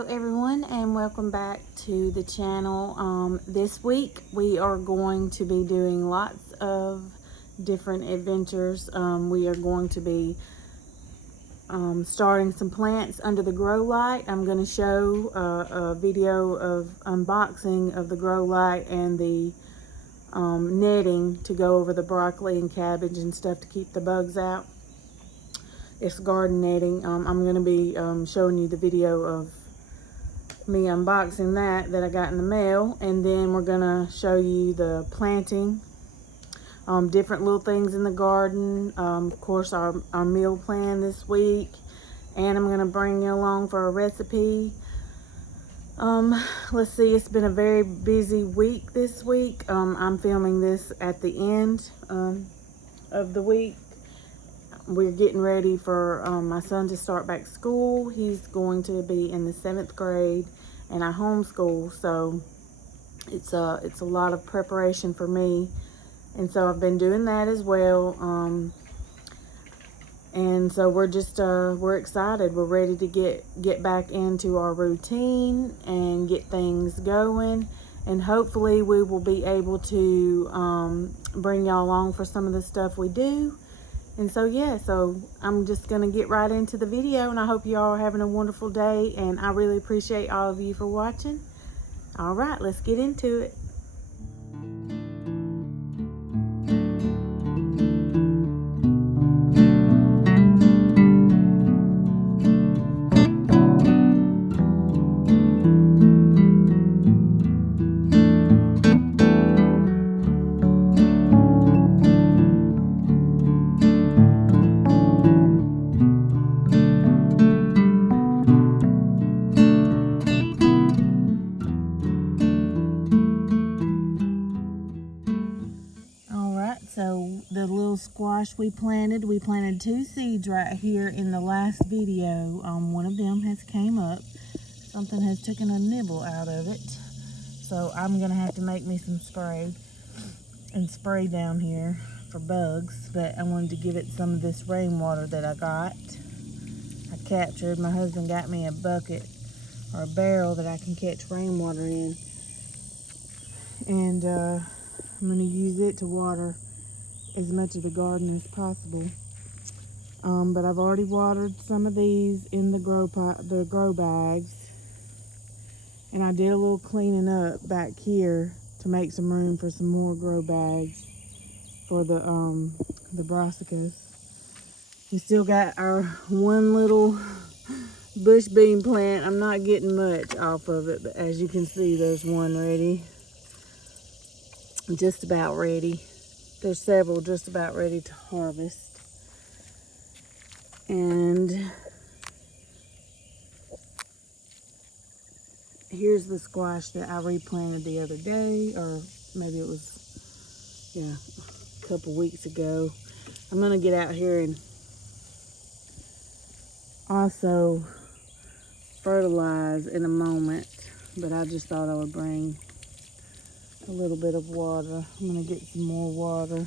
Hello everyone, and welcome back to the channel. This week we are going to be doing lots of different adventures. We are going to be starting some plants under the grow light. I'm going to show a video of unboxing of the grow light and the netting to go over the broccoli and cabbage and stuff to keep the bugs out. It's garden netting. I'm going to be showing you the video of me unboxing that I got in the mail, and then we're going to show you the planting, different little things in the garden, of course our meal plan this week, and I'm going to bring you along for a recipe. Let's see, it's been a very busy week this week. I'm filming this at the end of the week. We're getting ready for my son to start back school. He's going to be in the 7th grade, and I homeschool, so it's a lot of preparation for me, and so I've been doing that as well. And so we're excited. We're ready to get back into our routine and get things going, and hopefully we will be able to bring y'all along for some of the stuff we do. And so yeah, so I'm just gonna get right into the video, and I hope you all are having a wonderful day, and I really appreciate all of you for watching. All right, let's get into it. So the little squash we planted 2 seeds right here in the last video. One of them has came up. Something has taken a nibble out of it. So I'm gonna have to make me some spray down here for bugs. But I wanted to give it some of this rainwater that I got. I captured, my husband got me a bucket or a barrel that I can catch rainwater in. And I'm gonna use it to water as much of the garden as possible. But I've already watered some of these in the grow bags, and I did a little cleaning up back here to make some room for some more grow bags for the brassicas. We still got our one little bush bean plant. I'm not getting much off of it, but as you can see, there's one ready, just about ready. There's several just about ready to harvest. And here's the squash that I replanted the other day, or maybe it was, yeah, a couple weeks ago. I'm gonna get out here and also fertilize in a moment, but I just thought I would bring a little bit of water. I'm gonna get some more water.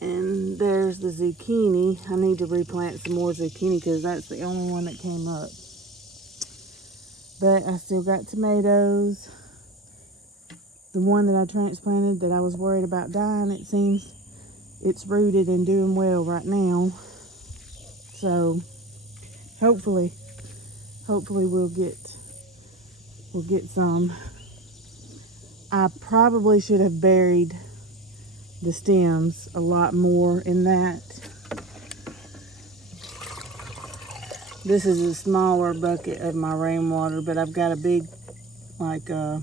And there's the zucchini. I need to replant some more zucchini because that's the only one that came up. But I still got tomatoes. The one that I transplanted that I was worried about dying, it seems it's rooted and doing well right now. So hopefully we'll get some. I probably should have buried the stems a lot more in that. This is a smaller bucket of my rainwater, but I've got a big, like a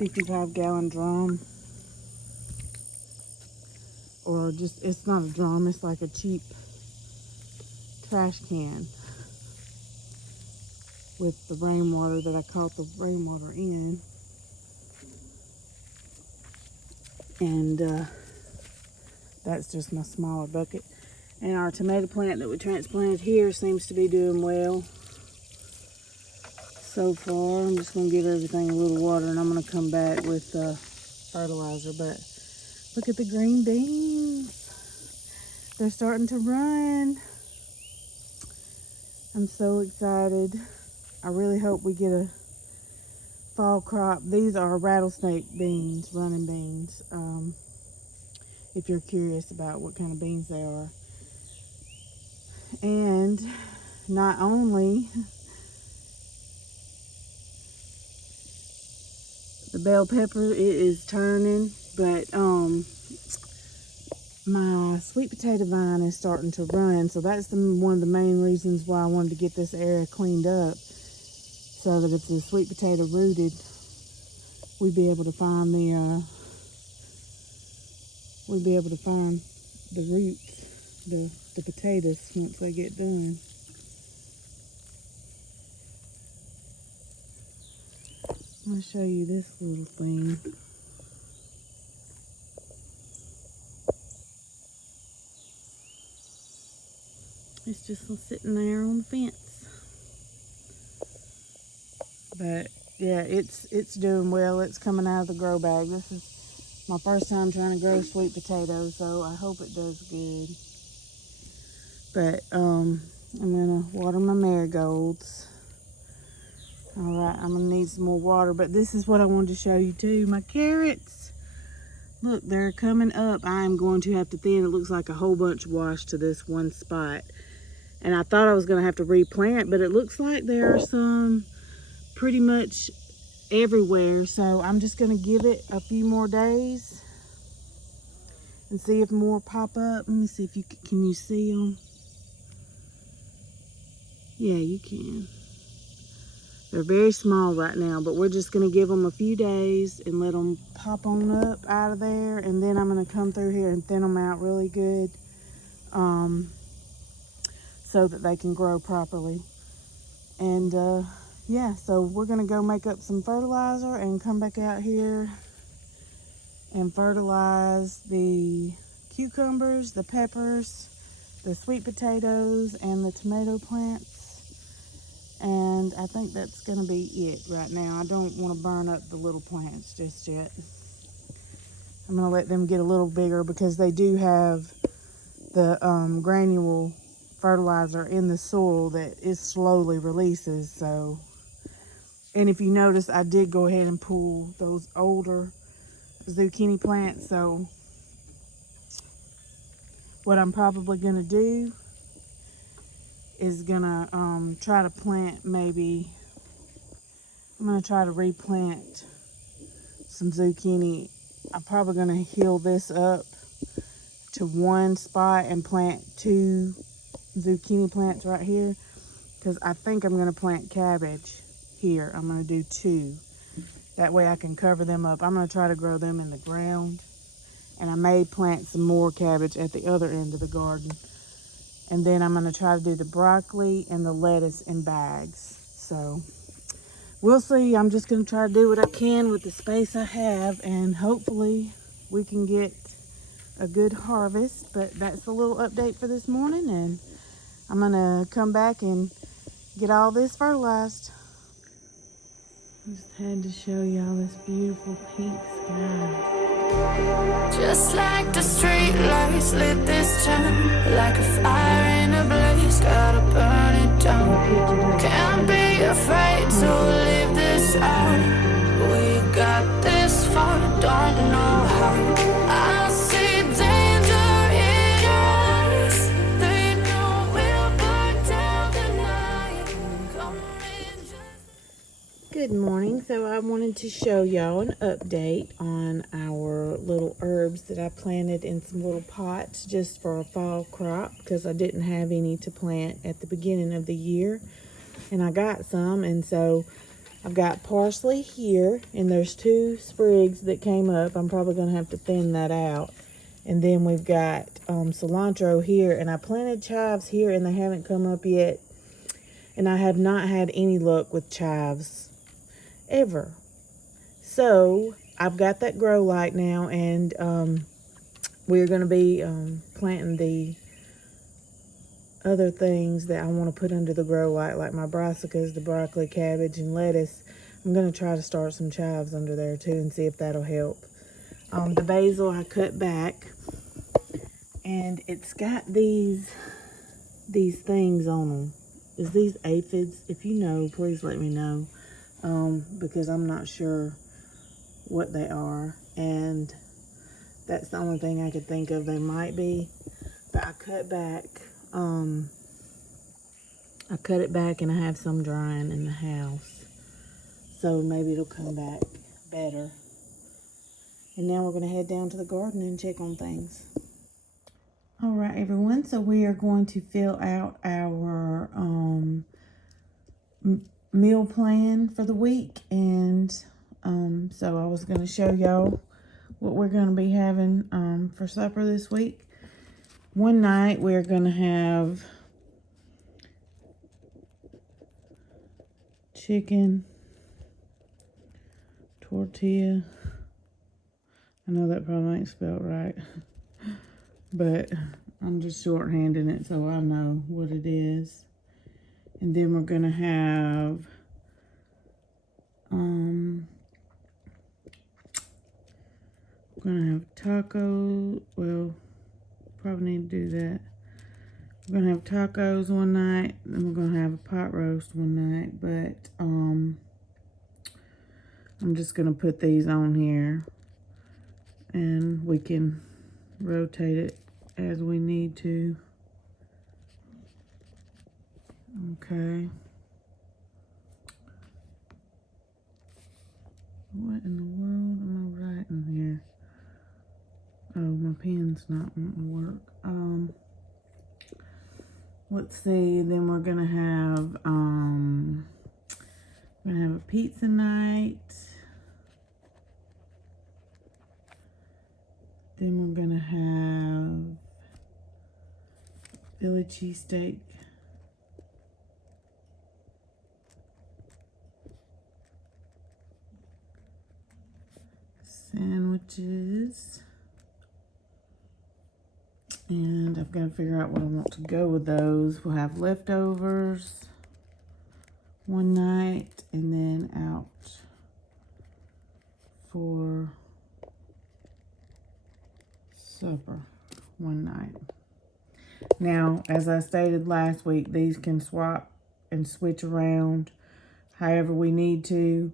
55-gallon drum. Or just, it's not a drum, it's like a cheap trash can with the rainwater that I caught the rainwater in. And that's just my smaller bucket. And our tomato plant that we transplanted here seems to be doing well so far. I'm just going to give everything a little water, and I'm going to come back with fertilizer. But look at the green beans. They're starting to run. I'm so excited. I really hope we get a fall crop. These are rattlesnake beans, running beans. If you're curious about what kind of beans they are. And not only the bell pepper, it is turning, but my sweet potato vine is starting to run, so that's one of the main reasons why I wanted to get this area cleaned up, so that if the sweet potato rooted, we'd be able to find the roots, the potatoes once they get done. I'm gonna show you this little thing. It's just sitting there on the fence. But yeah, it's doing well. It's coming out of the grow bag. This is my first time trying to grow sweet potatoes, so I hope it does good. But I'm gonna water my marigolds. Alright, I'm gonna need some more water, but this is what I wanted to show you too. My carrots, look, they're coming up. I'm going to have to thin. It looks like a whole bunch washed to this one spot. And I thought I was gonna have to replant, but it looks like there are some pretty much everywhere. So I'm just gonna give it a few more days and see if more pop up. Let me see if can you see them? Yeah, you can. They're very small right now, but we're just gonna give them a few days and let them pop on up out of there. And then I'm gonna come through here and thin them out really good, so that they can grow properly. And yeah, so we're gonna go make up some fertilizer and come back out here and fertilize the cucumbers, the peppers, the sweet potatoes, and the tomato plants. And I think that's gonna be it right now. I don't want to burn up the little plants just yet. I'm gonna let them get a little bigger because they do have the granule fertilizer in the soil that it slowly releases. So, and if you notice, I did go ahead and pull those older zucchini plants. So what I'm probably gonna do is gonna try to plant, maybe I'm gonna try to replant some zucchini. I'm probably gonna heal this up to one spot and plant 2 zucchini plants right here, because I think I'm gonna plant cabbage here. I'm gonna do 2. That way I can cover them up. I'm gonna try to grow them in the ground, and I may plant some more cabbage at the other end of the garden. And then I'm gonna try to do the broccoli and the lettuce in bags. So we'll see. I'm just gonna try to do what I can with the space I have, and hopefully we can get a good harvest. But that's a little update for this morning, and I'm gonna come back and get all this fertilized. Just had to show y'all this beautiful pink sky. Just like the street lights lit this town, like a fire in a blaze, gotta burn it down. Can't be afraid to live this out. We got this far, don't know how. I see danger in your eyes. They know we'll burn down the night. Come in just... Good morning. So I wanted to show y'all an update on our little herbs that I planted in some little pots just for a fall crop, because I didn't have any to plant at the beginning of the year, and I got some. And so I've got parsley here, and there's 2 sprigs that came up. I'm probably gonna have to thin that out. And then we've got cilantro here, and I planted chives here and they haven't come up yet, and I have not had any luck with chives ever. So I've got that grow light now, and we're going to be planting the other things that I want to put under the grow light, like my brassicas, the broccoli, cabbage, and lettuce. I'm going to try to start some chives under there too and see if that'll help. The basil I cut back, and it's got these things on them. is these aphids? If you know, please let me know, because I'm not sure what they are, and that's the only thing I could think of they might be. But I cut it back and I have some drying in the house, so maybe it'll come back better. And now we're going to head down to the garden and check on things. All right, everyone, so we are going to fill out our meal plan for the week, and so I was going to show y'all what we're going to be having for supper this week. One night we're going to have chicken, tortilla. I know that probably ain't spelled right, but I'm just shorthanding it so I know what it is. And then we're gonna have tacos. Well, probably need to do that. We're gonna have tacos one night, and we're gonna have a pot roast one night. But I'm just gonna put these on here, and we can rotate it as we need to. Okay. What in the world am I writing here? Oh, my pen's not wanting to work. Let's see. Then we're gonna have a pizza night. Then we're gonna have Philly cheesesteak. Sandwiches. And I've got to figure out what I want to go with those. We'll have leftovers one night and then out for supper one night. Now, as I stated last week, these can swap and switch around however we need to.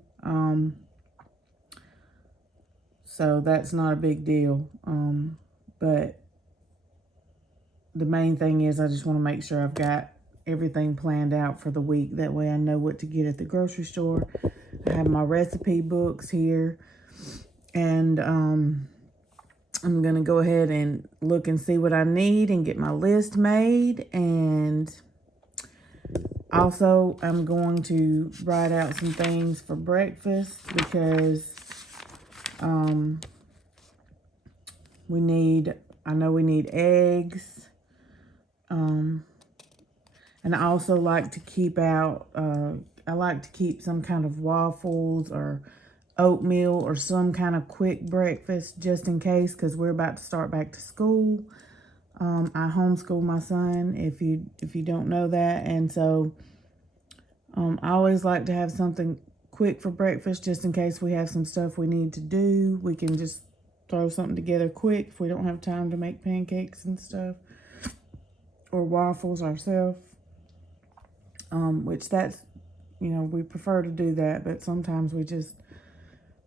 So that's not a big deal. But the main thing is I just want to make sure I've got everything planned out for the week. That way I know what to get at the grocery store. I have my recipe books here. And I'm going to go ahead and look and see what I need and get my list made. And also I'm going to write out some things for breakfast because I know we need eggs. And I also like to keep out, I like to keep some kind of waffles or oatmeal or some kind of quick breakfast just in case, because we're about to start back to school. I homeschool my son, if you don't know that. And so I always like to have something quick for breakfast just in case we have some stuff we need to do. We can just throw something together quick if we don't have time to make pancakes and stuff or waffles ourselves. Which that's, we prefer to do that, but sometimes we just,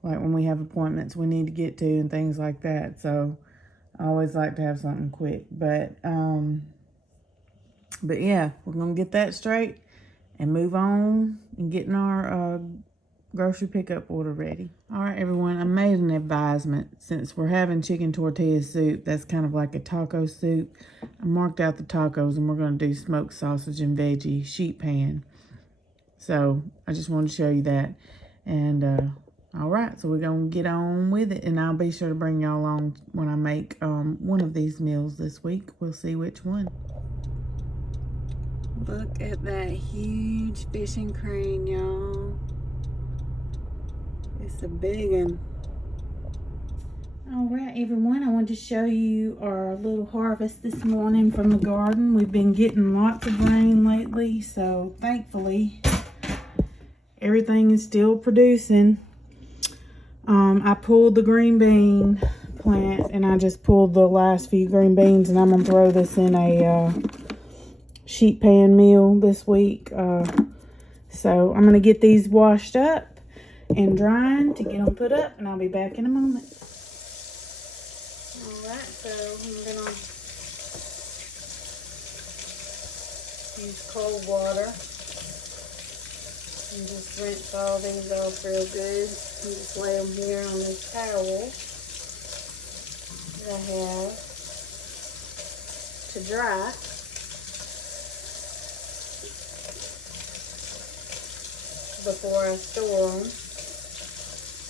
like when we have appointments we need to get to and things like that. So I always like to have something quick. But yeah, we're going to get that straight and move on and getting our grocery pickup order ready. All right, everyone, I made an advisement. Since we're having chicken tortilla soup, that's kind of like a taco soup. I marked out the tacos, and we're going to do smoked sausage and veggie sheet pan. So I just wanted to show you that. And all right, so we're going to get on with it, and I'll be sure to bring y'all along when I make one of these meals this week. We'll see which one. Look at that huge fishing crane, y'all. It's a big one. All right, everyone, I wanted to show you our little harvest this morning from the garden. We've been getting lots of rain lately, so thankfully everything is still producing. I pulled the green bean plant, and I just pulled the last few green beans, and I'm gonna throw this in a sheet pan meal this week. So I'm going to get these washed up and drying to get them put up, and I'll be back in a moment. Alright, so I'm going to use cold water and just rinse all these off real good. And just lay them here on this towel that I have to dry. Before I store them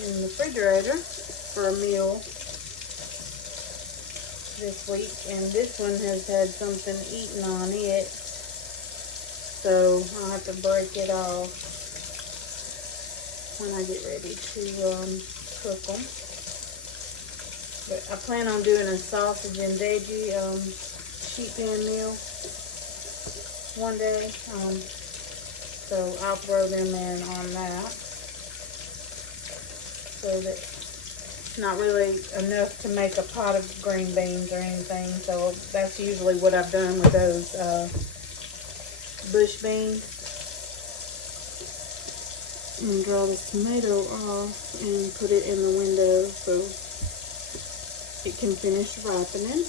in the refrigerator for a meal this week. And this one has had something eaten on it, so I'll have to break it off when I get ready to cook them. But I plan on doing a sausage and veggie sheet pan meal one day. So I'll throw them in on that, so that it's not really enough to make a pot of green beans or anything. So that's usually what I've done with those bush beans. And draw the tomato off and put it in the window so it can finish ripening.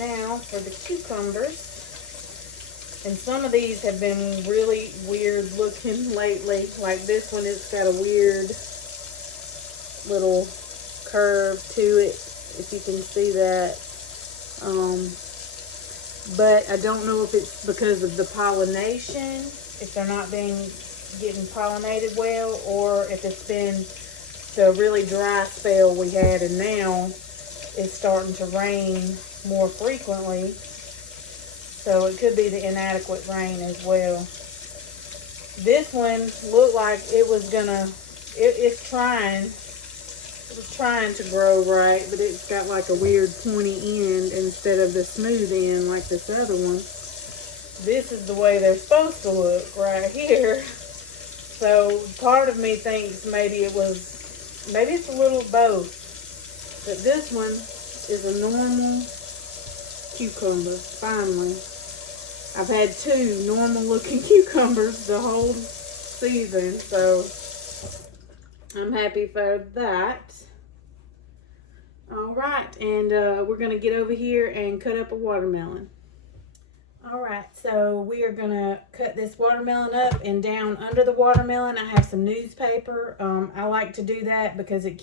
Now for the cucumbers. And some of these have been really weird looking lately. Like this one, it's got a weird little curve to it, if you can see that. But I don't know if it's because of the pollination, if they're not getting pollinated well, or if it's been the really dry spell we had, and now it's starting to rain more frequently. So it could be the inadequate rain as well. This one looked like it was trying to grow right, but it's got like a weird pointy end instead of the smooth end like this other one. This is the way they're supposed to look right here. So part of me thinks maybe it's a little of both. But this one is a normal cucumber, finally. I've had two normal looking cucumbers the whole season, so I'm happy for that. Alright, and we're going to get over here and cut up a watermelon. Alright, so we are going to cut this watermelon up, and down under the watermelon I have some newspaper. I like to do that because it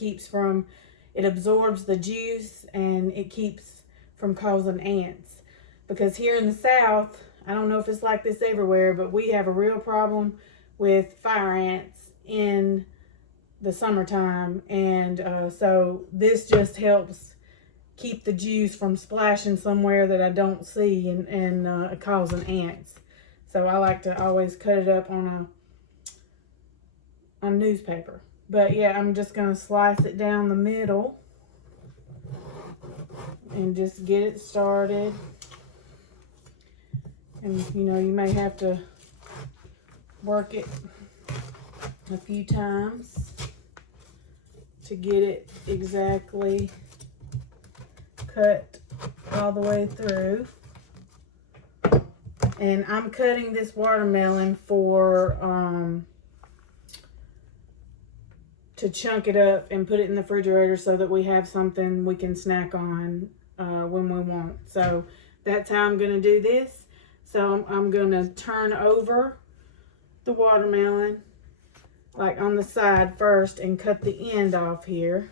absorbs the juice and it keeps from causing ants. Because here in the South, I don't know if it's like this everywhere, but we have a real problem with fire ants in the summertime. And so this just helps keep the juice from splashing somewhere that I don't see and causing ants. So I like to always cut it up on newspaper. But yeah, I'm just going to slice it down the middle and just get it started. And you know, you may have to work it a few times to get it exactly cut all the way through. And I'm cutting this watermelon for to chunk it up and put it in the refrigerator so that we have something we can snack on when we want. So that's how I'm going to do this. So I'm going to turn over the watermelon like on the side first and cut the end off here.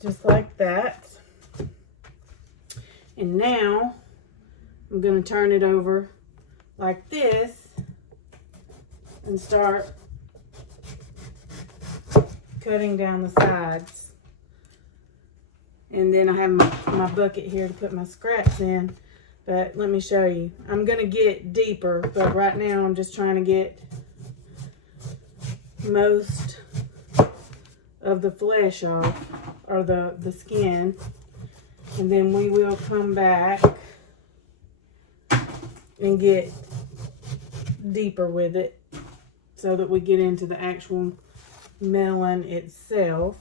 Just like that. And now I'm going to turn it over like this and start cutting down the sides. And then I have my bucket here to put my scraps in. But let me show you. I'm going to get deeper, but right now I'm just trying to get most of the flesh off, or the skin. And then we will come back and get deeper with it so that we get into the actual melon itself.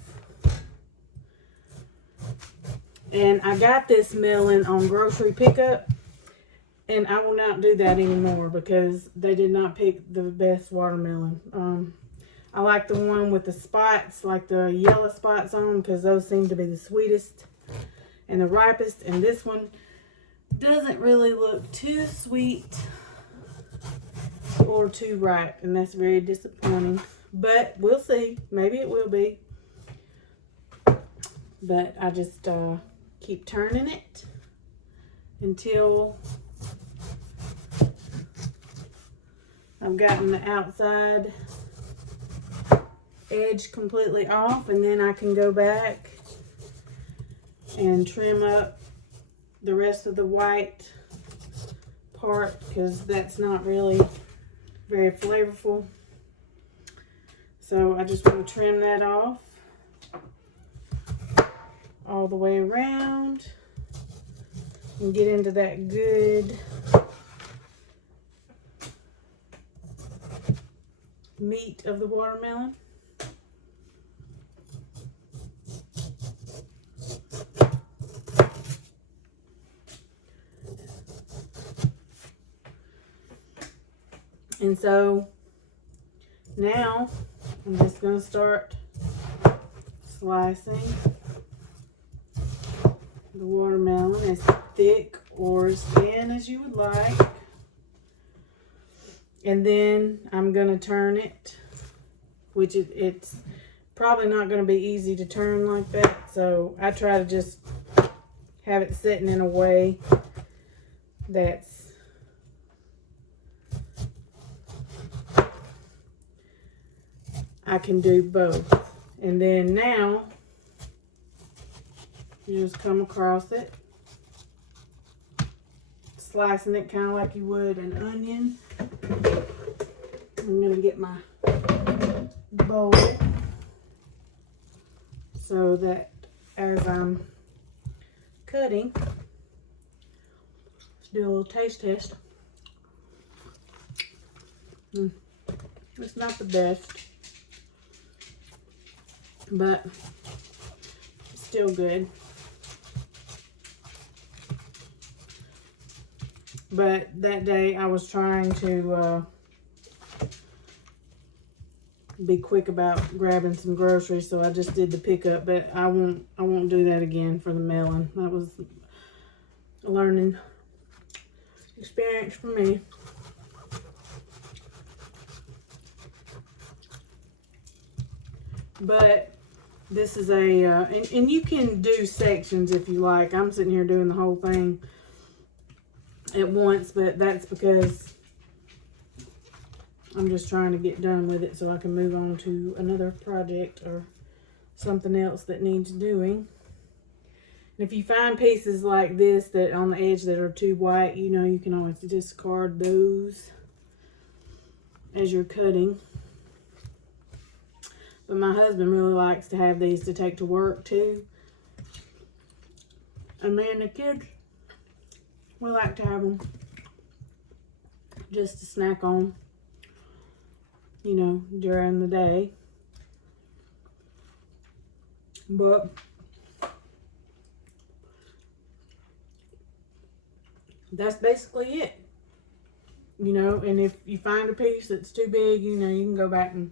And I got this melon on grocery pickup, and I will not do that anymore because they did not pick the best watermelon. I like the one with the spots, like the yellow spots on them, because those seem to be the sweetest and the ripest. And this one doesn't really look too sweet or too ripe, and that's very disappointing. But we'll see. Maybe it will be. But I just keep turning it until I've gotten the outside edge completely off, and then I can go back and trim up the rest of the white part, because that's not really very flavorful. So I just want to trim that off all the way around and get into that good meat of the watermelon. And so now I'm just going to start slicing the watermelon as thick or as thin as you would like. And then I'm going to turn it, which it's probably not going to be easy to turn like that. So I try to just have it sitting in a way that's I can do both. And then now you just come across it, slicing it kind of like you would an onion. I'm going to get my bowl so that as I'm cutting, let's do a little taste test. It's not the best, but it's still good. But that day I was trying to be quick about grabbing some groceries, so I just did the pickup. But I won't do that again for the melon. That was a learning experience for me. But this is a, and you can do sections if you like. I'm sitting here doing the whole thing at once, but that's because I'm just trying to get done with it so I can move on to another project or something else that needs doing. And if you find pieces like this that on the edge that are too white, you know, you can always discard those as you're cutting. But my husband really likes to have these to take to work too. And me and the kids, we like to have them just to snack on, you know, during the day. But that's basically it, you know. And if you find a piece that's too big, you know, you can go back and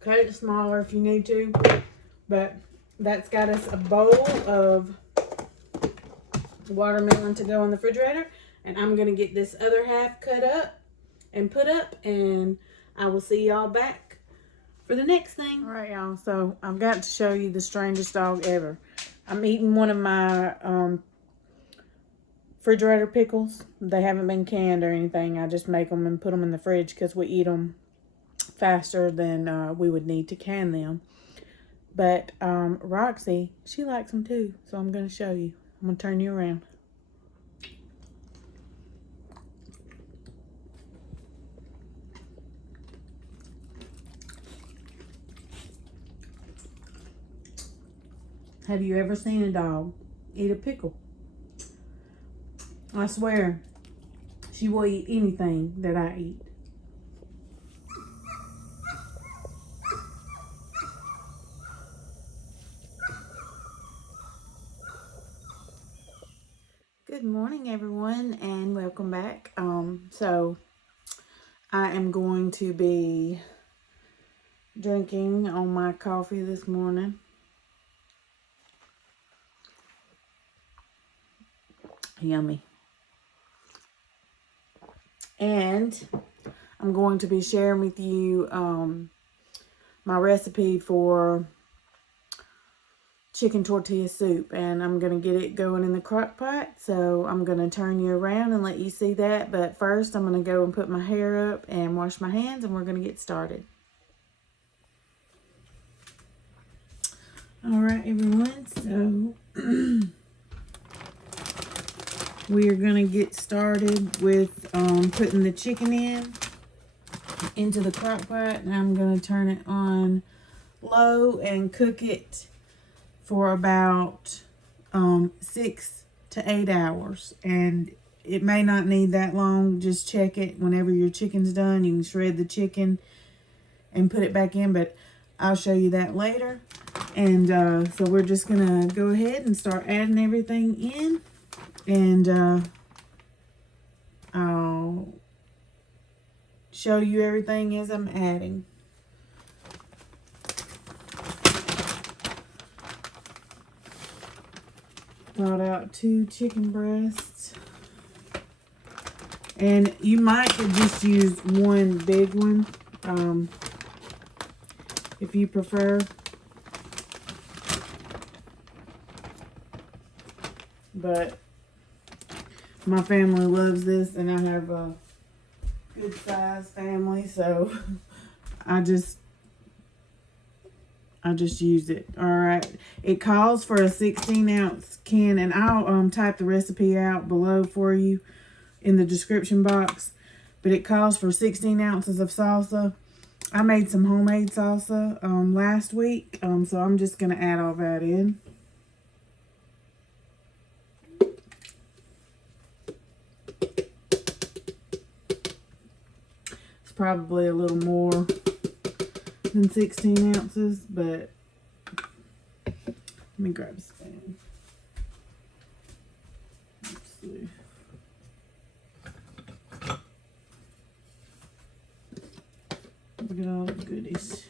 cut it smaller if you need to. But that's got us a bowl of watermelon to go in the refrigerator. And I'm going to get this other half cut up and put up. And I will see y'all back for the next thing. All right, y'all. So I've got to show you the strangest dog ever. I'm eating one of my refrigerator pickles. They haven't been canned or anything. I just make them and put them in the fridge because we eat them faster than we would need to can them. But Roxy, she likes them too, so I'm going to show you. I'm going to turn you around. Have you ever seen a dog eat a pickle? I swear, she will eat anything that I eat. Good morning, everyone, and welcome back. So I am going to be drinking on my coffee this morning. Yummy. And I'm going to be sharing with you my recipe for chicken tortilla soup, and I'm going to get it going in the crock pot. So I'm going to turn you around and let you see that. But first, I'm going to go and put my hair up and wash my hands, and we're going to get started. All right, everyone. So we are going to get started with putting the chicken into the crock pot, and I'm going to turn it on low and cook it for about 6 to 8 hours. And it may not need that long. Just check it whenever your chicken's done. You can shred the chicken and put it back in, but I'll show you that later. And so we're just gonna go ahead and start adding everything in, and I'll show you everything as I'm adding. Brought out 2 chicken breasts, and you might could just use one big one if you prefer, but my family loves this, and I have a good size family, so I just use it. All right, it calls for a 16-ounce can, and I'll type the recipe out below for you in the description box, but it calls for 16 ounces of salsa. I made some homemade salsa last week, so I'm just gonna add all that in. It's probably a little more than 16 ounces, but let me grab a spoon. Let's see. Look at all the goodies.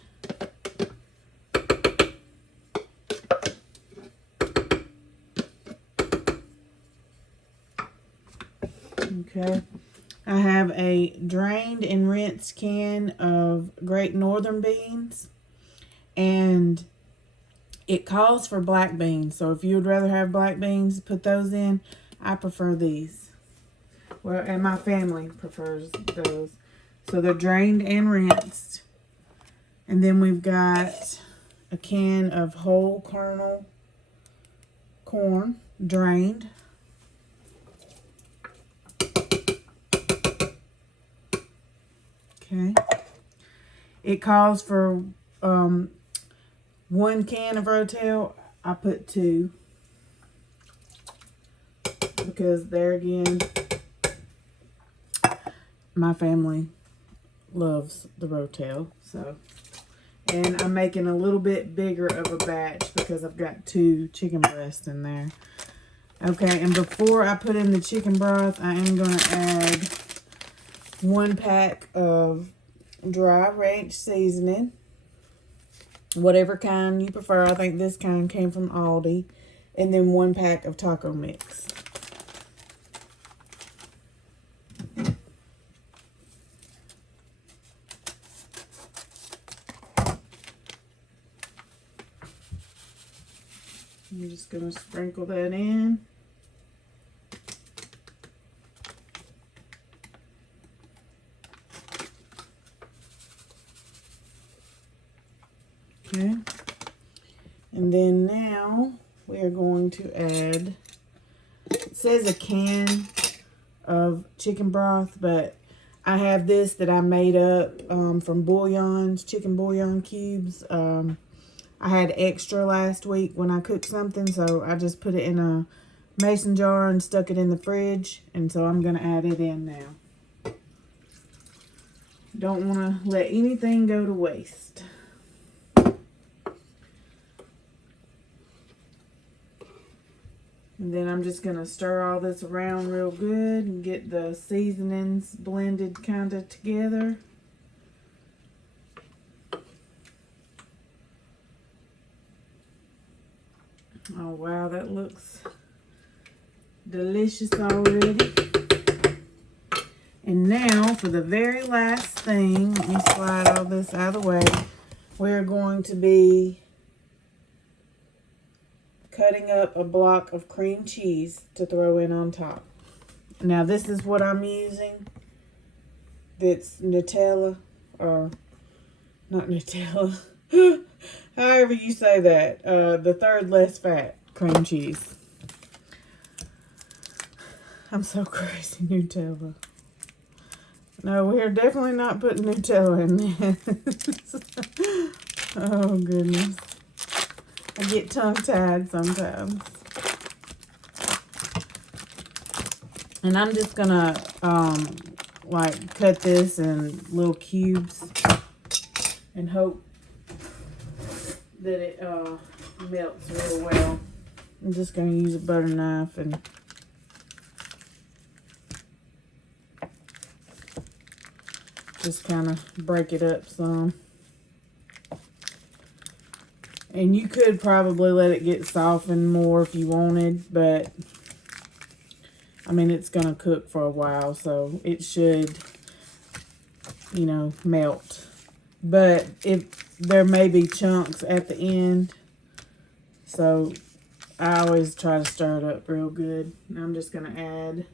Okay. I have a drained and rinsed can of Great Northern beans, and it calls for black beans. So if you would rather have black beans, put those in. I prefer these. Well, and my family prefers those. So they're drained and rinsed. And then we've got a can of whole kernel corn, drained. Okay. It calls for 1 can of rotel. I put 2 because there again, my family loves the rotel. So, and I'm making a little bit bigger of a batch because I've got 2 chicken breasts in there. Okay, and before I put in the chicken broth, I am going to add 1 pack of dry ranch seasoning, whatever kind you prefer. I think this kind came from Aldi. And then 1 pack of taco mix. I'm just going to sprinkle that in. Okay, and then now we are going to add, it says a can of chicken broth, but I have this that I made up from bouillons, chicken bouillon cubes. I had extra last week when I cooked something, so I just put it in a mason jar and stuck it in the fridge, and so I'm going to add it in now. Don't want to let anything go to waste. And then I'm just going to stir all this around real good and get the seasonings blended kind of together. Oh wow, that looks delicious already. And now for the very last thing, let me slide all this out of the way. We're going to be cutting up a block of cream cheese to throw in on top. Now this is what I'm using. It's Nutella, or not Nutella, however you say that. The third less fat cream cheese. I'm so crazy, Nutella. No, we're definitely not putting Nutella in this. Oh goodness. I get tongue-tied sometimes. And I'm just gonna like cut this in little cubes and hope that it melts real well. I'm just gonna use a butter knife and just kind of break it up some. And you could probably let it get softened more if you wanted, but I mean, it's going to cook for a while, so it should, you know, melt. But if there may be chunks at the end, so I always try to stir it up real good. Now I'm just going to add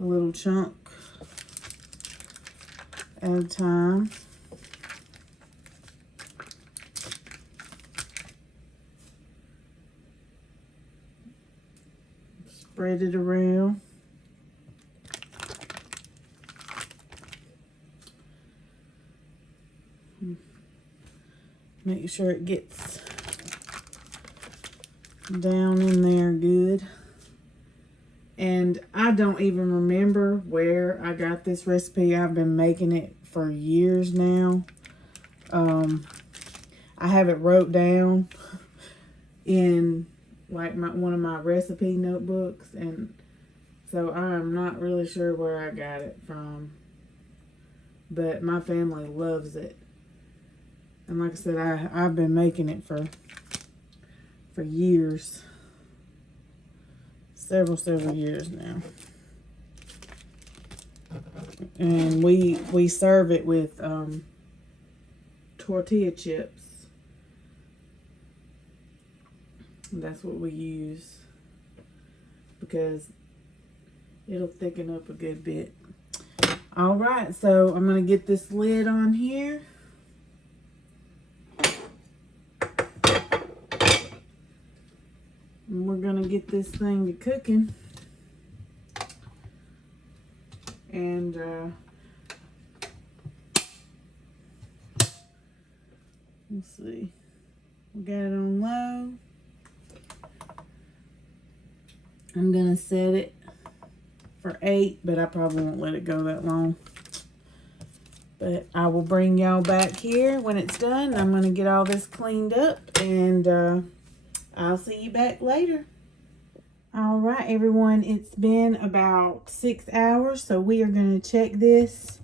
a little chunk at a time. Spread it around. Make sure it gets down in there good. And I don't even remember where I got this recipe. I've been making it for years now. I have it wrote down in like one of my recipe notebooks, and so I'm not really sure where I got it from, but my family loves it. And like I said, I've been making it for years, several years now. And we serve it with tortilla chips. That's what we use because it'll thicken up a good bit. All right, so I'm going to get this lid on here. And we're going to get this thing to cooking. And let's see. We got it on low. I'm going to set it for 8, but I probably won't let it go that long. But I will bring y'all back here when it's done. I'm going to get all this cleaned up, and I'll see you back later. All right, everyone. It's been about 6 hours, so we are going to check this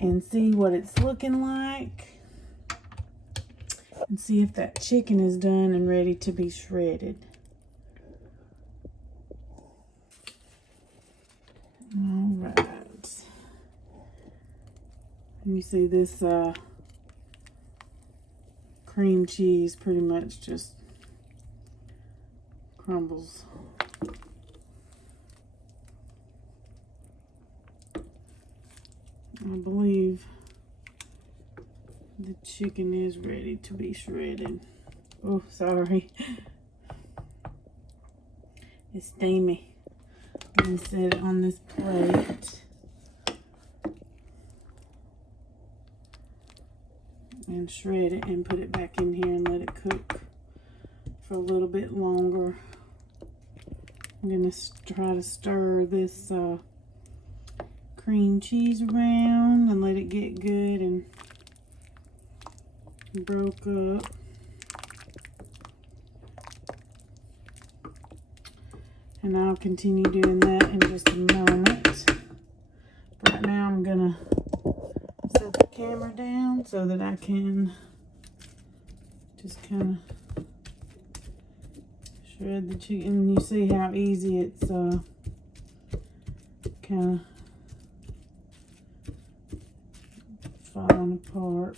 and see what it's looking like. And see if that chicken is done and ready to be shredded. All right. You see this cream cheese pretty much just crumbles. I believe the chicken is ready to be shredded. Oh, sorry. It's steamy. I'm going to set it on this plate. And shred it and put it back in here and let it cook for a little bit longer. I'm going to try to stir this cream cheese around and let it get good and broke up. And I'll continue doing that in just a moment. Right now I'm gonna set the camera down so that I can just kind of shred the chicken. You see how easy it's kind of falling apart.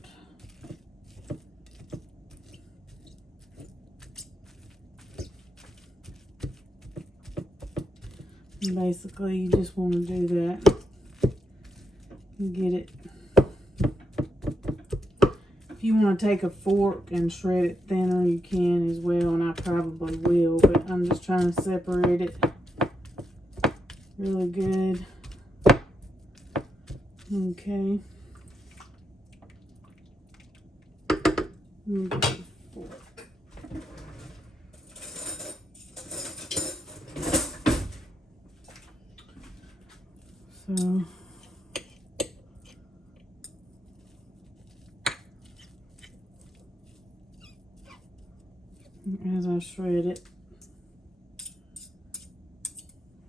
And basically, you just want to do that and get it. If you want to take a fork and shred it thinner, you can as well, and I probably will, but I'm just trying to separate it really good. Okay. So as I shred it,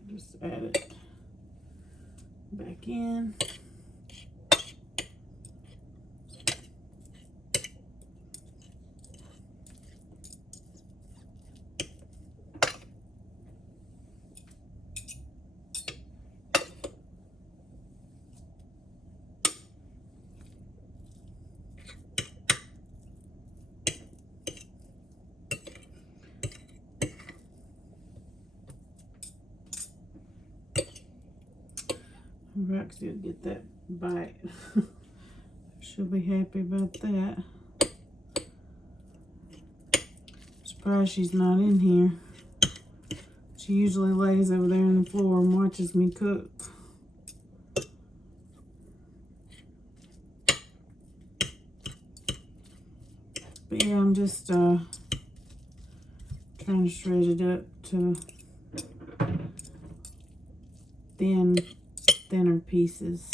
just add it back in. Roxy will get that bite. She'll be happy about that. Surprised she's not in here. She usually lays over there on the floor and watches me cook. But yeah, I'm just trying to shred it up to thinner pieces,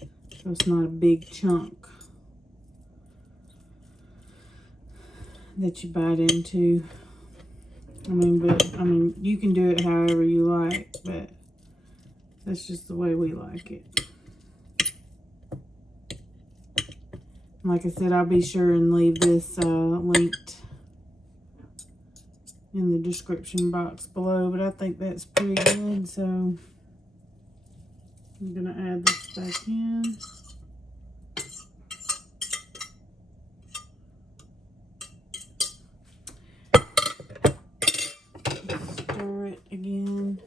so it's not a big chunk that you bite into. I mean, you can do it however you like, but that's just the way we like it. Like I said, I'll be sure and leave this linked in the description box below, but I think that's pretty good, so I'm gonna add this back in. Stir it again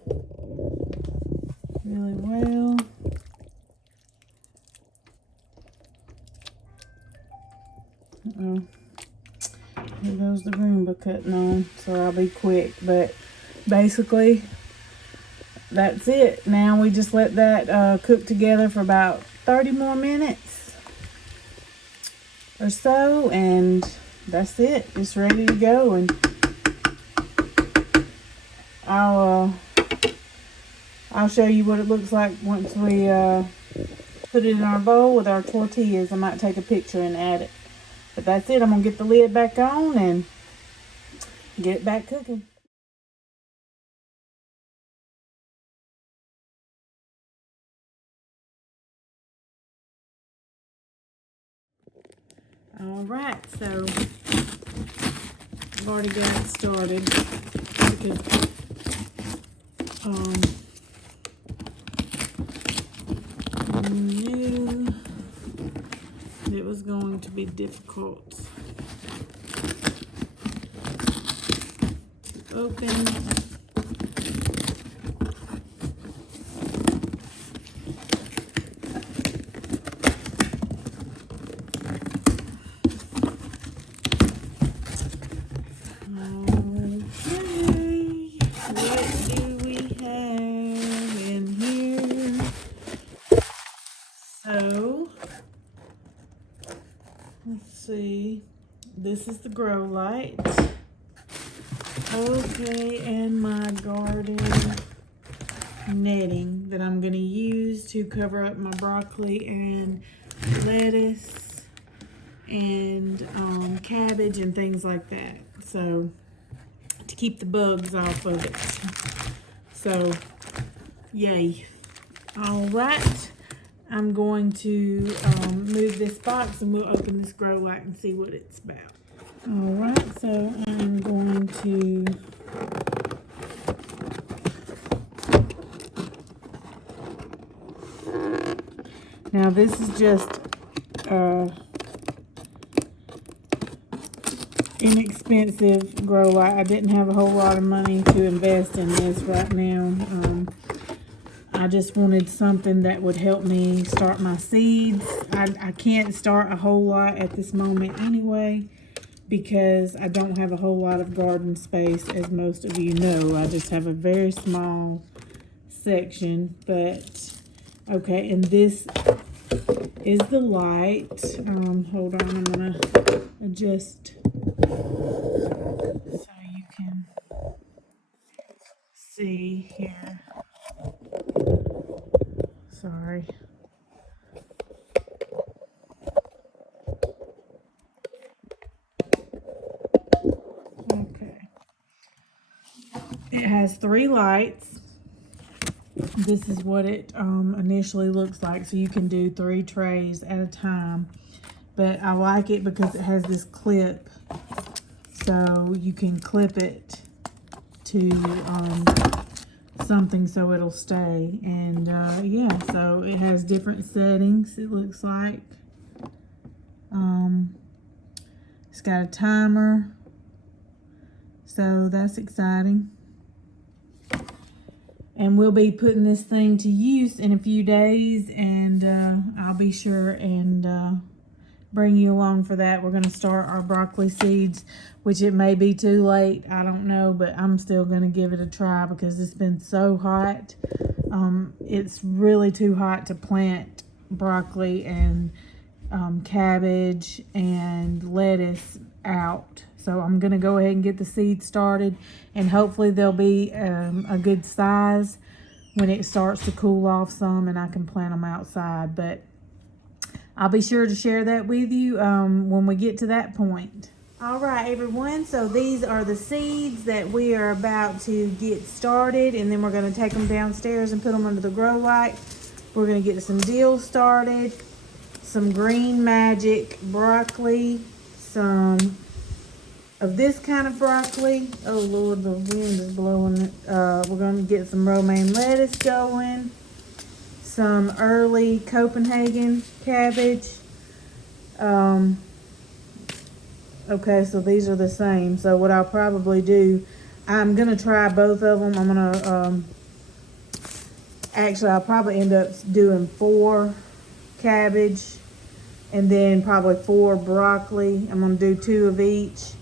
really well. Uh-oh. Here goes the Roomba cutting on, so I'll be quick, but basically that's it. Now we just let that cook together for about 30 more minutes or so, and that's it. It's ready to go, and I'll show you what it looks like once we put it in our bowl with our tortillas. I might take a picture and add it. But that's it. I'm going to get the lid back on and get it back cooking. Alright, so I've already got it started because I knew it was going to be difficult to open. See, this is the grow light. Okay, and my garden netting that I'm going to use to cover up my broccoli and lettuce and cabbage and things like that. So to keep the bugs off of it. So, yay. All right. I'm going to move this box and we'll open this grow light and see what it's about. All right, so I'm going to now this is just inexpensive grow light. I didn't have a whole lot of money to invest in this right now. I just wanted something that would help me start my seeds. I can't start a whole lot at this moment anyway, because I don't have a whole lot of garden space, as most of you know. I just have a very small section, but okay, and this is the light. Hold on, I'm gonna adjust so you can see here. Sorry. Okay. It has 3 lights. This is what it initially looks like. So you can do 3 trays at a time. But I like it because it has this clip. So you can clip it to something so it'll stay. And yeah, so it has different settings, it looks like. It's got a timer, so that's exciting. And we'll be putting this thing to use in a few days, and I'll be sure and bring you along for that. We're going to start our broccoli seeds, which it may be too late, I don't know, but I'm still going to give it a try because it's been so hot. It's really too hot to plant broccoli and cabbage and lettuce out. So I'm going to go ahead and get the seeds started, and hopefully they'll be a good size when it starts to cool off some and I can plant them outside. But I'll be sure to share that with you when we get to that point. All right, everyone, so these are the seeds that we are about to get started, and then we're going to take them downstairs and put them under the grow light. We're going to get some dill started, some green magic broccoli, some of this kind of broccoli. Oh Lord, the wind is blowing it. We're going to get some romaine lettuce going, some early Copenhagen cabbage. Okay, so these are the same. So what I'll probably do, I'm going to try both of them. I'm going to, actually I'll probably end up doing 4 cabbage and then probably 4 broccoli. I'm going to do 2 of each,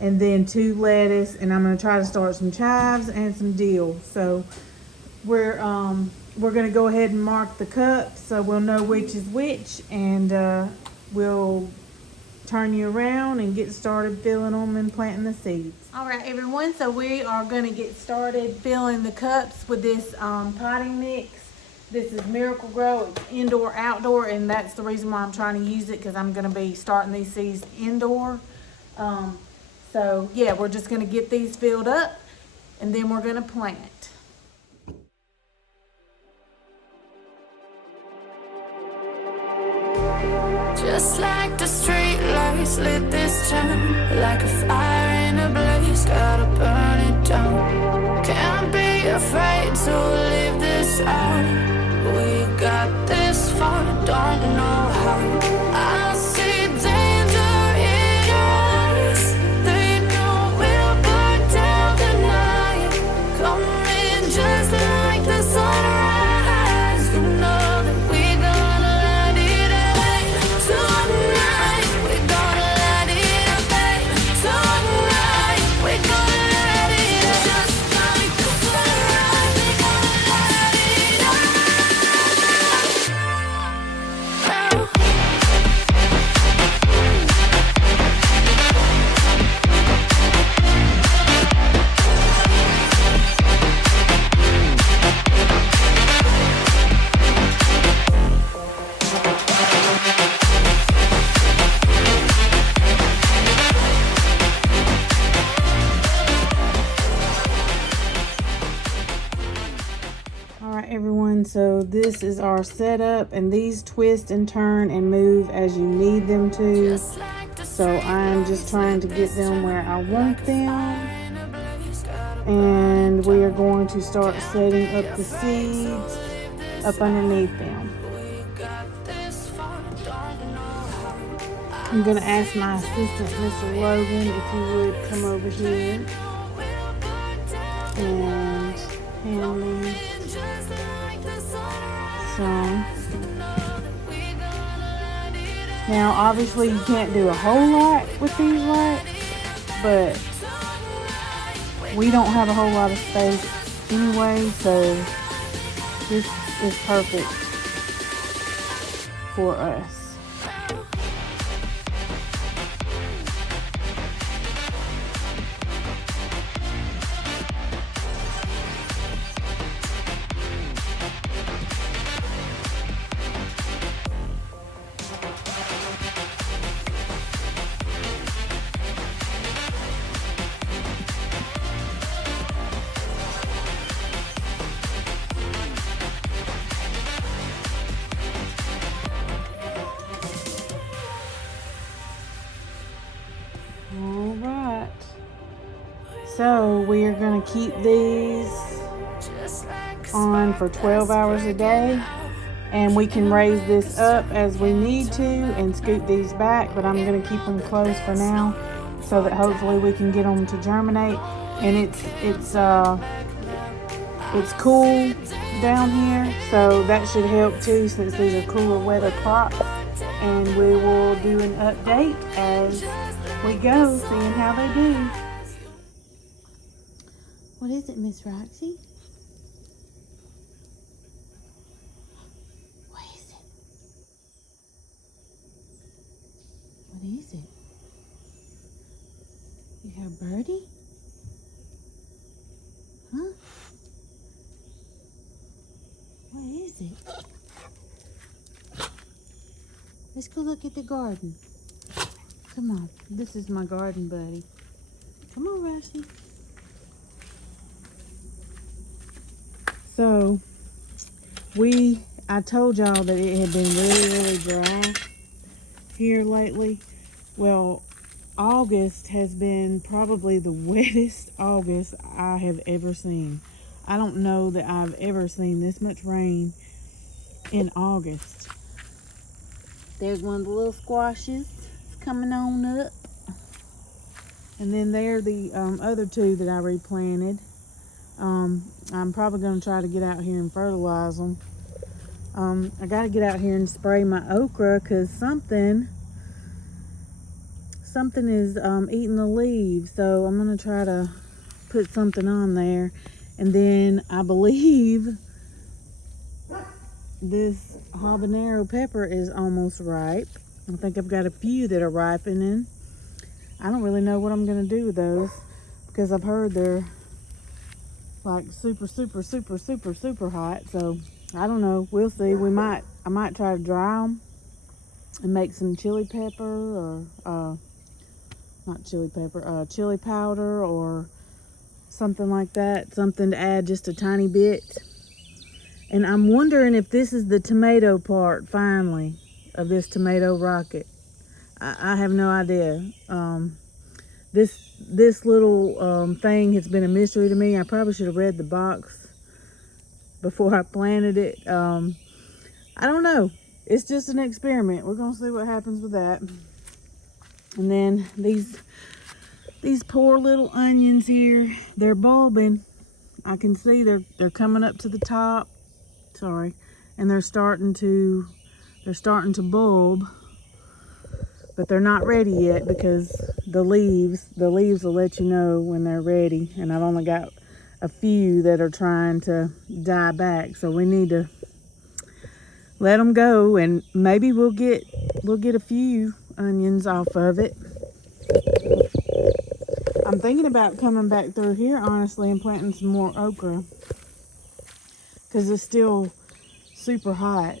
and then 2 lettuce, and I'm going to try to start some chives and some dill. So we're going to go ahead and mark the cups so we'll know which is which, and we'll turn you around and get started filling them and planting the seeds. All right, everyone, so we are going to get started filling the cups with this potting mix. This is Miracle Grow. It's indoor, outdoor, and that's the reason why I'm trying to use it, because I'm going to be starting these seeds indoor. So yeah, we're just going to get these filled up, and then we're going to plant. Just like the street lights lit this town, like a fire in a blaze, gotta burn it down. Can't be afraid to live this out. We got this far, don't know how. I see danger in your eyes. They know we'll burn down the night. Coming just like the sunrise. You know that we're gonna light it up tonight. We're gonna light it up tonight. We're gonna light it up just like the sunrise. We're gonna light it up. And so this is our setup, and these twist and turn and move as you need them to. So I'm just trying to get them where I want them. And we are going to start setting up the seeds up underneath them. I'm going to ask my assistant, Mr. Logan, if he would come over here and handle me some. Now, obviously, you can't do a whole lot with these lights, but we don't have a whole lot of space anyway, so this is perfect for us. Alright, so we are going to keep these on for 12 hours a day, and we can raise this up as we need to and scoot these back, but I'm going to keep them closed for now so that hopefully we can get them to germinate. And it's cool down here, so that should help too, since these are cooler weather crops. And we will do an update as we go, seeing how they do. What is it, Miss Roxy? What is it? What is it? You hear a birdie? Huh? What is it? Let's go look at the garden. Come on, this is my garden buddy. Come on, Rusty. So, I told y'all that it had been really, really dry here lately. Well, August has been probably the wettest August I have ever seen. I don't know that I've ever seen this much rain in August. There's one of the little squashes coming on up, and then there are the other two that I replanted. I'm probably going to try to get out here and fertilize them. I got to get out here and spray my okra because something is eating the leaves, so I'm going to try to put something on there. And then I believe this habanero pepper is almost ripe. I think I've got a few that are ripening. I don't really know what I'm going to do with those because I've heard they're like super hot. So I don't know. We'll see. I might try to dry them and make some chili pepper or chili powder or something like that. Something to add just a tiny bit. And I'm wondering if this is the tomato part finally of this tomato rocket. I have no idea. This little thing has been a mystery to me. I probably should have read the box before I planted it. I don't know. It's just an experiment. We're gonna see what happens with that. And then these poor little onions here, they're bulbing. I can see they're coming up to the top. Sorry, and they're starting to bulb, but they're not ready yet because the leaves will let you know when they're ready. And I've only got a few that are trying to die back, so we need to let them go, and maybe we'll get a few onions off of it. I'm thinking about coming back through here, honestly, and planting some more okra because it's still super hot.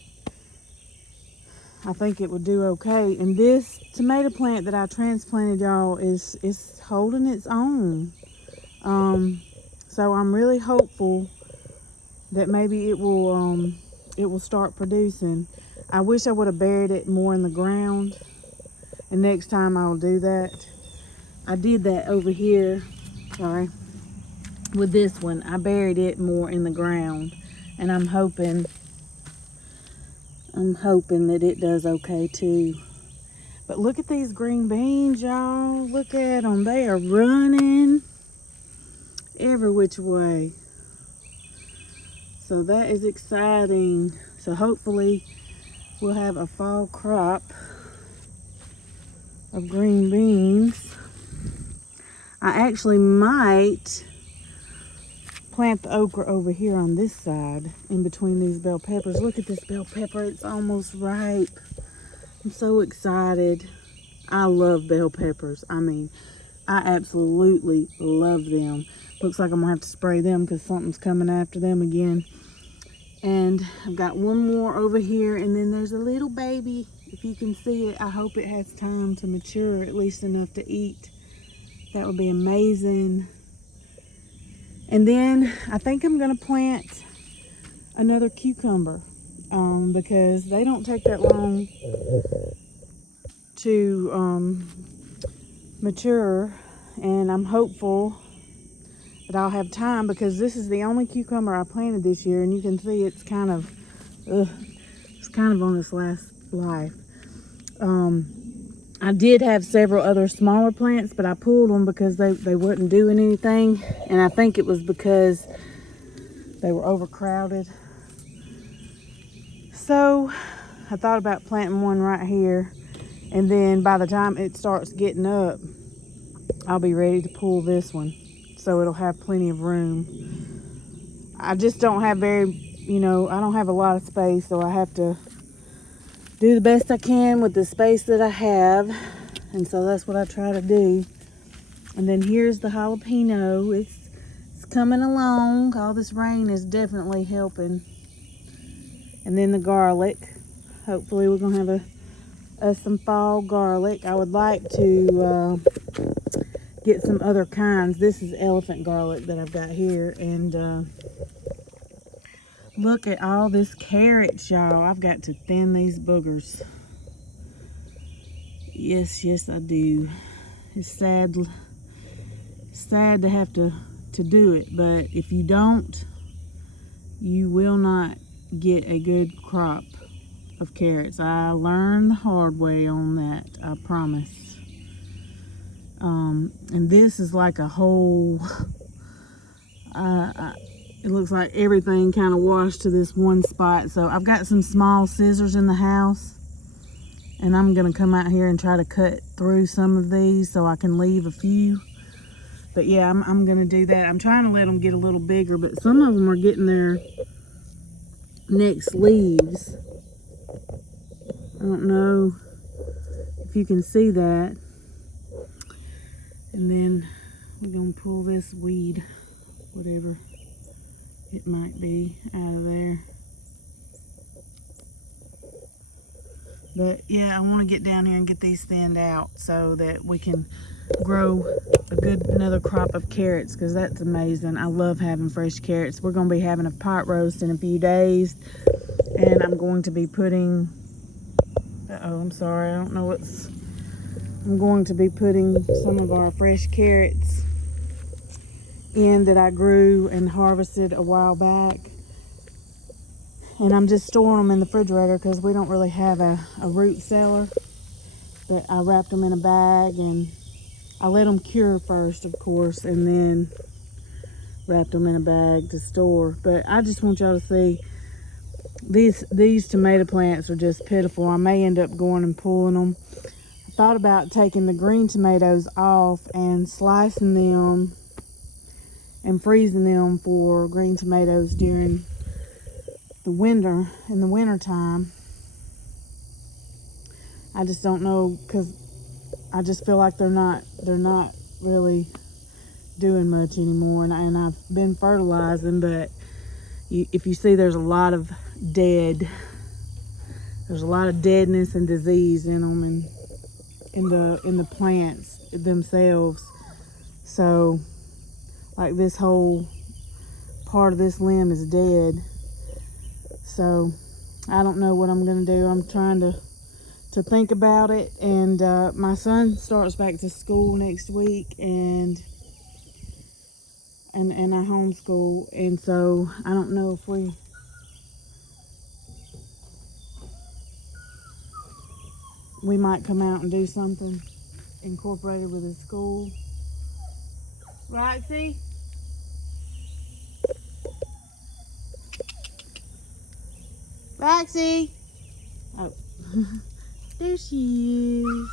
I think it would do okay. And this tomato plant that I transplanted, y'all, is holding its own. So I'm really hopeful that maybe it will start producing. I wish I would have buried it more in the ground, and next time I'll do that. I did that over here, sorry, with this one. I buried it more in the ground, and I'm hoping that it does okay too. But look at these green beans, y'all. Look at them. They are running every which way. So that is exciting. So hopefully we'll have a fall crop of green beans. I actually might plant the okra over here on this side in between these bell peppers. Look at this bell pepper. It's almost ripe. I'm so excited. I love bell peppers. I mean, I absolutely love them. Looks like I'm gonna have to spray them because something's coming after them again. And I've got one more over here, and then there's a little baby. If you can see it, I hope it has time to mature, at least enough to eat. That would be amazing. And then I think I'm gonna plant another cucumber because they don't take that long to mature, and I'm hopeful that I'll have time because this is the only cucumber I planted this year, and you can see it's kind of on its last life. I did have several other smaller plants, but I pulled them because they weren't doing anything, and I think it was because they were overcrowded. So I thought about planting one right here, and then by the time it starts getting up, I'll be ready to pull this one, so it'll have plenty of room. I just don't have I don't have a lot of space, so I have to do the best I can with the space that I have, and so that's what I try to do. And then here's the jalapeno. It's coming along. All this rain is definitely helping. And then the garlic. Hopefully we're gonna have some fall garlic. I would like to get some other kinds. This is elephant garlic that I've got here, and look at all this carrots, y'all. I've got to thin these boogers. Yes, I do. It's sad to have to do it, but if you don't, you will not get a good crop of carrots. I learned the hard way on that, I promise. And this is like a whole, it looks like everything kind of washed to this one spot. So I've got some small scissors in the house, and I'm gonna come out here and try to cut through some of these so I can leave a few. But yeah, I'm gonna do that. I'm trying to let them get a little bigger, but some of them are getting their next leaves. I don't know if you can see that. And then we're gonna pull this weed, whatever it might be, out of there. But yeah, I want to get down here and get these thinned out so that we can grow another crop of carrots, because that's amazing. I love having fresh carrots. We're going to be having a pot roast in a few days, and I'm going to be putting, I'm sorry, I don't know what's, I'm going to be putting some of our fresh carrots in that I grew and harvested a while back. And I'm just storing them in the refrigerator because we don't really have a root cellar. But I wrapped them in a bag, and I let them cure first, of course, and then wrapped them in a bag to store. But I just want y'all to see, these tomato plants are just pitiful. I may end up going and pulling them. I thought about taking the green tomatoes off and slicing them and freezing them for green tomatoes during the winter, in the winter time. I just don't know, because I just feel like they're not really doing much anymore, and I've been fertilizing, but if you see, there's a lot of deadness and disease in them, and in the plants themselves. So like this whole part of this limb is dead. So I don't know what I'm going to do. I'm trying to think about it. And my son starts back to school next week, and I homeschool. And so I don't know if we might come out and do something incorporated with his school. Roxy? Roxy! Oh, there she is.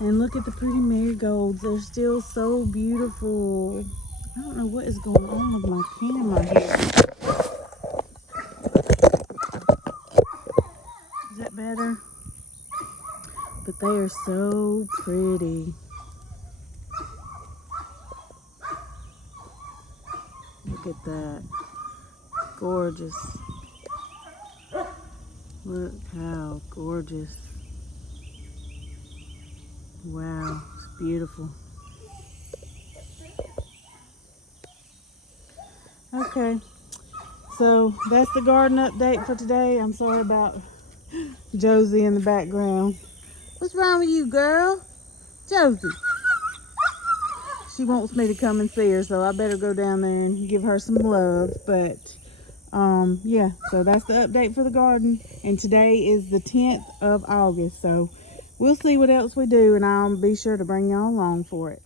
And look at the pretty marigolds. They're still so beautiful. I don't know what is going on with my camera here. Is that better? But they are so pretty. Look at that. Gorgeous. Look how gorgeous. Wow, it's beautiful. Okay, so that's the garden update for today. I'm sorry about Josie in the background. What's wrong with you, girl? Josie. She wants me to come and see her, so I better go down there and give her some love. But yeah, so that's the update for the garden. And today is the 10th of August, so we'll see what else we do, and I'll be sure to bring y'all along for it.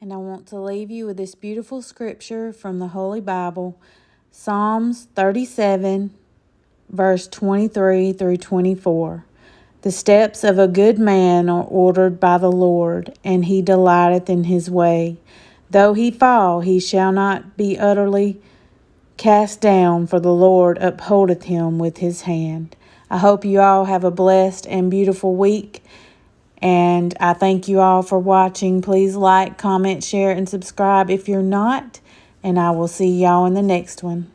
And I want to leave you with this beautiful scripture from the Holy Bible, Psalms 37, verse 23 through 24. The steps of a good man are ordered by the Lord, and he delighteth in his way. Though he fall, he shall not be utterly cast down, for the Lord upholdeth him with his hand. I hope you all have a blessed and beautiful week, and I thank you all for watching. Please like, comment, share, and subscribe if you're not, and I will see y'all in the next one.